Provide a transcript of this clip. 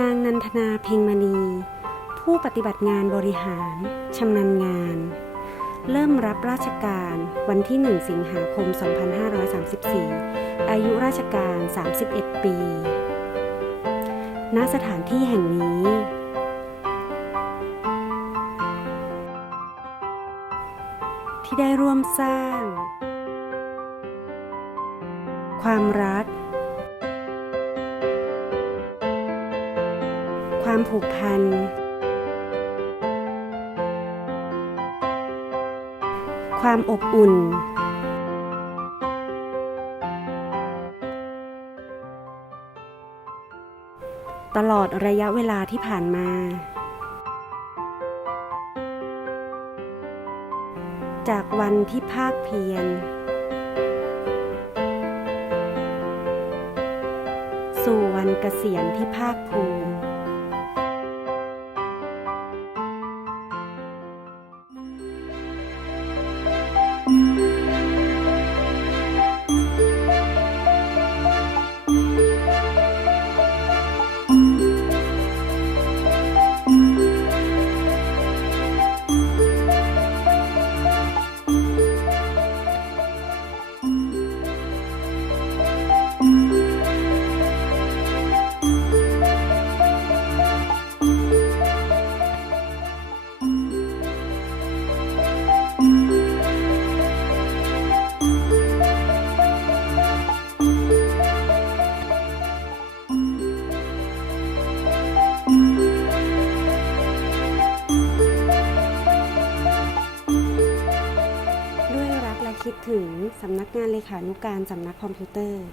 นางนันทนาเพ็งมณี ผู้ปฏิบัติงานบริหารชำนาญงาน เริ่มรับราชการวันที่ 1 สิงหาคม 2534 อายุราชการ 31 ปี ณ สถานที่แห่งนี้ ที่ได้ร่วมสร้าง ความรัก ความผูกพัน ความอบอุ่น ตลอดระยะเวลาที่ผ่านมา จากวันที่ภาคเพียร สู่วันเกษียณที่ภาคภูมิ ด้ว ถึงสำนักงานเลขานุการสำนักคอมพิวเตอร์